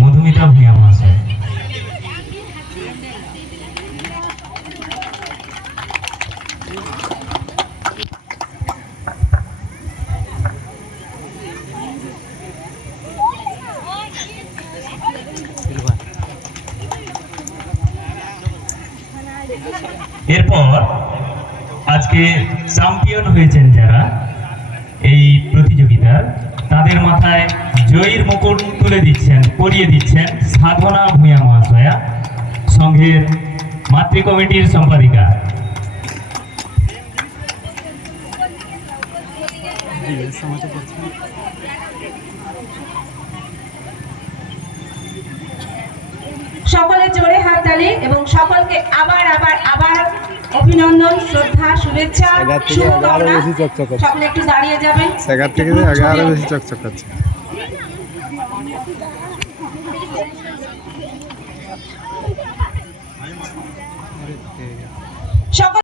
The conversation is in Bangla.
মধুমিতা ভূঁইয়া মহাশয়। এরপর আজকে চ্যাম্পিয়ন হয়েছেন যারা এই প্রতিযোগিতার, তাদের মাথায় জয়ীর মুকুট তুলে দিচ্ছেন, পরিয়ে দিচ্ছেন সাধনা ভূঁইয়া মহাশয়া, সংঘের মাতৃ কমিটির সম্পাদিকা। সকলে জোরে হাততালি এবং সকলকে আবার আবার আবার অভিনন্দন, শ্রদ্ধা, শুভেচ্ছা, শুভকামনা। সকলে একটু দাঁড়িয়ে যাবেন। বেশি চকচক করছে। সকল